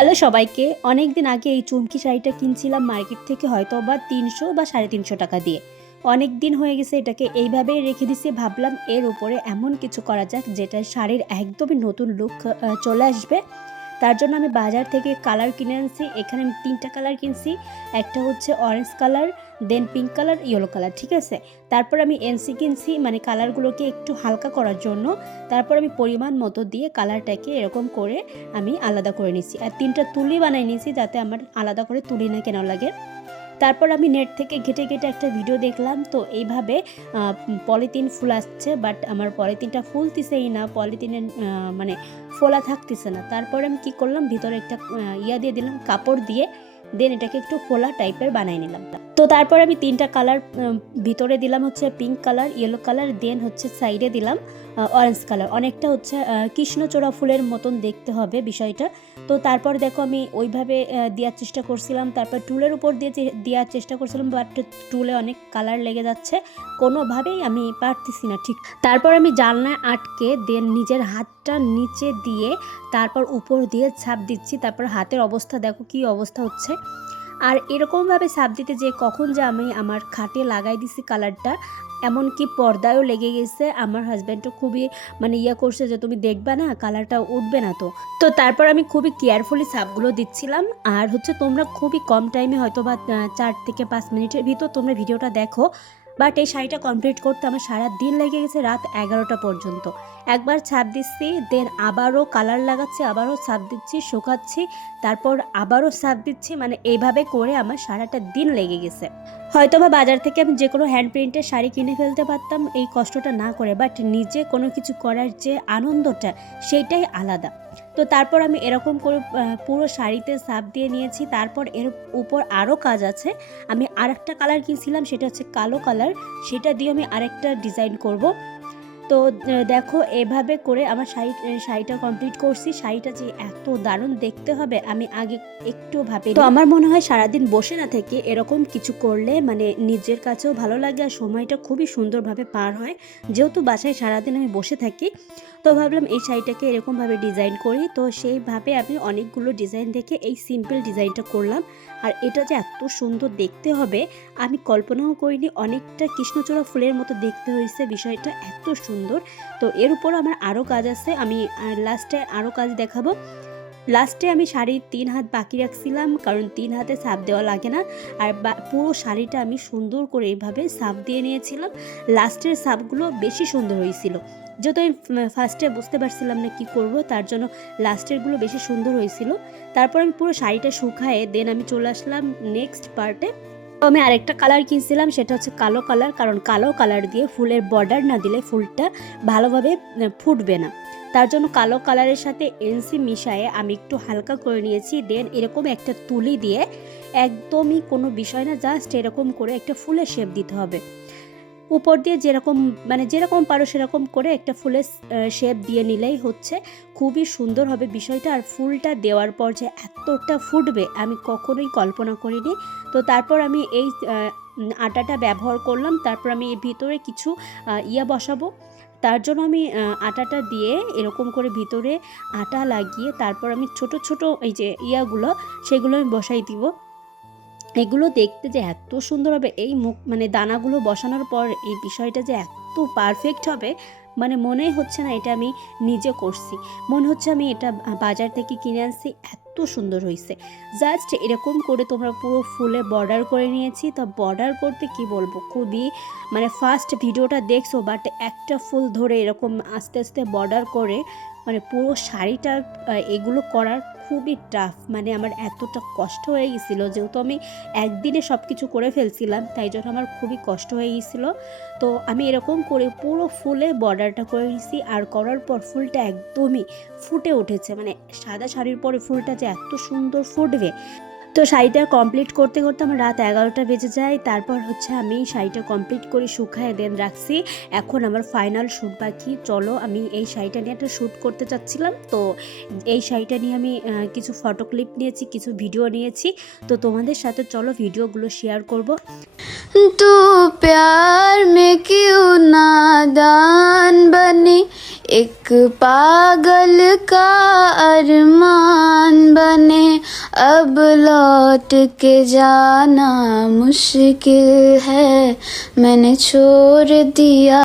Hello সবাইকে। অনেক দিন আগে এই চুমকি শাড়িটা কিনছিলাম মার্কেট থেকে হয়তো বা তিনশো বা সাড়ে তিনশো টাকা দিয়ে। অনেক দিন হয়ে গেছে এটাকে এইভাবেই রেখে দিছি। ভাবলাম এর উপরে এমন কিছু করা যাক যেটা শাড়ির একদমই নতুন লুক চলে আসবে। তার জন্য আমি বাজার থেকে কালার কিনে আনছি। এখানে আমি তিনটা কালার কিনছি। একটা হচ্ছে orange colour then pink colour yellow colour ঠিক আছে? তারপর আমি এনসি কিনছি মানে কালারগুলোকে একটু হালকা করার জন্য। তারপর আমি পরিমাণ মতো দিয়ে কালারটাকে এরকম করে আমি আলাদা করে নিছি আর তিনটা তুলি বানাই নিয়েছি যাতে আমার আলাদা করে তুলি না কেন লাগে। তারপর আমি নেট থেকে ঘেটে ঘেটে একটা ভিডিও দেখলাম। তো এইভাবে পলিথিন ফুল আসছে বাট আমার পলিথিনটা ফুলতেছেই না, পলিথিনের মানে ফোলা থাকতেছে না। তারপরে আমি কি করলাম, ভিতরে একটা ইয়া দিয়ে দিলাম, কাপড় দিয়ে দেন এটাকে একটু ফোলা টাইপের বানিয়ে নিলাম। তো তারপর আমি তিনটা কালার ভিতরে দিলাম হচ্ছে pink colour yellow colour then হচ্ছে সাইডে দিলাম অরেঞ্জ কালার অনেকটা হচ্ছে কৃষ্ণচূড়া ফুলের মতন দেখতে হবে বিষয়টা। তো তারপর দেখো আমি ওইভাবে দেওয়ার চেষ্টা করছিলাম। তারপর টুলের উপর দিয়ে দেওয়ার চেষ্টা করছিলাম বাট টুলে অনেক কালার লেগে যাচ্ছে। কোনোভাবেই আমি পারতেছি না ঠিক। তারপর আমি জানলায় আটকে দেন নিজের হাতটা নিচে দিয়ে তারপর উপর দিয়ে ছাপ দিচ্ছি। তারপর হাতের অবস্থা, দেখো কি অবস্থা হচ্ছে। আর এরকমভাবে ছাপ দিতে যে কখন যে আমি আমার খাটে লাগাই দিছি কালারটা, এমনকি পর্দায়ও লেগে গেছে। আমার হাজব্যান্ডও খুবই মানে ইয়ে করছে যে, তুমি দেখবে না, কালারটা উঠবে না তো। তো তারপর আমি খুবই কেয়ারফুলি সাপগুলো দিচ্ছিলাম। আর হচ্ছে তোমরা খুবই কম টাইমে হয়তো বা চার থেকে পাঁচ মিনিটের ভিতর তোমরা ভিডিওটা দেখো। বাট এই শাড়িটা কমপ্লিট করতে আমার সারা দিন লেগে গেছে রাত এগারোটা পর্যন্ত। একবার ছাপ দিচ্ছি দেন আবারও কালার লাগাচ্ছি, আবারও ছাপ দিচ্ছি, শুকাচ্ছি, তারপর আবারও ছাপ দিচ্ছি মানে এইভাবে করে আমার সারাটা দিন লেগে গেছে। হয়তো বা বাজার থেকে আমি যে কোনো হ্যান্ড প্রিন্টের শাড়ি কিনে ফেলতে পারতাম, এই কষ্টটা না করে বাট নিজে কোনো কিছু করার যে আনন্দটা সেইটাই আলাদা। তো তারপর আমি এরকম করে পুরো শাড়িতে সাপ দিয়ে নিয়েছি। তারপর এর উপর আরও কাজ আছে। আমি আরেকটা কালার কিনছিলাম, সেটা হচ্ছে কালো কালার। সেটা দিয়ে আমি আরেকটা ডিজাইন করব। তো দেখো এভাবে করে আমার শাড়ি শাড়িটা কমপ্লিট করছি। শাড়িটা যে এত দারুণ দেখতে হবে, আমি আগে একটু ভাবি তো আমার মনে হয় সারাদিন বসে না থেকে এরকম কিছু করলে মানে নিজের কাছেও ভালো লাগে আর সময়টা খুবই সুন্দরভাবে পার হয়। যেহেতু বাসায় সারাদিন আমি বসে থাকি তো ভাবলাম এই শাড়িটাকে এরকমভাবে ডিজাইন করি। তো সেইভাবে আমি অনেকগুলো ডিজাইন দেখে এই সিম্পল ডিজাইনটা করলাম। আর এটা যে এত সুন্দর দেখতে হবে, আমি কল্পনাও করিনি, অনেকটা কৃষ্ণচূড়া ফুলের মতো দেখতে হয়েছে বিষয়টা, এত সুন্দর। তো এর উপর আমার আরও কাজ আছে, আমি লাস্টে আরও কাজ দেখাবো। লাস্টে আমি শাড়ির তিন হাত বাকি রাখছিলাম, কারণ তিন হাতে সাপ দেওয়া লাগে না। আর পুরো শাড়িটা আমি সুন্দর করে এইভাবে সাপ দিয়ে নিয়েছিলাম। লাস্টের সাপগুলো বেশি সুন্দর হয়েছিল। যেহেতু আমি ফার্স্টে বুঝতে পারছিলাম না কি করব, তার জন্য লাস্টেরগুলো বেশি সুন্দর হয়েছিল। তারপর আমি পুরো শাড়িটা শুকায়ে দেন আমি চলে আসলাম নেক্সট পার্টে তো আমি আরেকটা কালার কিনছিলাম, সেটা হচ্ছে কালো কালার কারণ কালো কালার দিয়ে ফুলের বর্ডার না দিলে ফুলটা ভালোভাবে ফুটবে না। তার জন্য কালো কালারের সাথে এনসি মিশায়ে আমি একটু হালকা করে নিয়েছি দেন এরকম একটা তুলি দিয়ে একদমই কোনো বিষয় না জাস্ট এরকম করে একটা ফুলের শেপ দিতে হবে। উপর দিয়ে যেরকম মানে যেরকম পারো সেরকম করে একটা ফুলের শেপ দিয়ে নিলেই হচ্ছে। খুবই সুন্দর হবে বিষয়টা। আর ফুলটা দেওয়ার পর যে এতটা ফুটবে, আমি কখনোই কল্পনা করিনি। তো তারপর আমি এই আটাটা ব্যবহার করলাম। তারপর আমি এর ভিতরে কিছু ইয়া বসাবো। তার জন্য আমি আটাটা দিয়ে এরকম করে ভিতরে আটা লাগিয়ে তারপর আমি ছোট ছোট এই যে ইয়াগুলো, সেগুলো আমি বসাই দিব। এগুলো দেখতে যে এত সুন্দর হবে, এই মুখ মানে দানাগুলো বসানোর পর এই বিষয়টা যে এত পারফেক্ট হবে মানে মনেই হচ্ছে না এটা আমি নিজে করছি। মনে হচ্ছে আমি এটা বাজার থেকে কিনে আনছি, এত সুন্দর হয়েছে জাস্ট এরকম করে তোমরা পুরো ফুলে বর্ডার করে নিয়েছি। তো বর্ডার করতে কি বলব? খুবই মানে ফার্স্ট ভিডিওটা দেখছ বাট একটা ফুল ধরে এরকম আস্তে আস্তে বর্ডার করে মানে পুরো শাড়িটা এগুলো করার খুবই টাফ মানে আমার এতটা কষ্ট হয়ে গেছিল, যেহেতু আমি একদিনে সব কিছু করে ফেলছিলাম, তাই জন্য আমার খুবই কষ্ট হয়ে গেছিল। তো আমি এরকম করে পুরো ফুলে বর্ডারটা করে নিয়েছি, আর করার পর ফুলটা একদমই ফুটে উঠেছে মানে সাদা শাড়ির পরে ফুলটা যে এত সুন্দর ফুটবে। তো শাড়িটা কমপ্লিট করতে করতে আমার রাত এগারোটা বেজে যায়। তারপর হচ্ছে আমি শাড়িটা কমপ্লিট করে শুকায় দেন রাখছি। এখন আমার ফাইনাল শ্যুট বাকি। চলো আমি এই শাড়িটা নিয়ে একটা শ্যুট করতে চাচ্ছিলাম। তো এই শাড়িটা নিয়ে আমি কিছু ফটো ক্লিপ নিয়েছি, কিছু ভিডিও নিয়েছি। তো তোমাদের সাথে চলো ভিডিওগুলো শেয়ার করব। তো প্যার মে কেউ নাদান বনে এক পাগল কা अब लौट के जाना मुश्किल है। मैंने छोड़ दिया।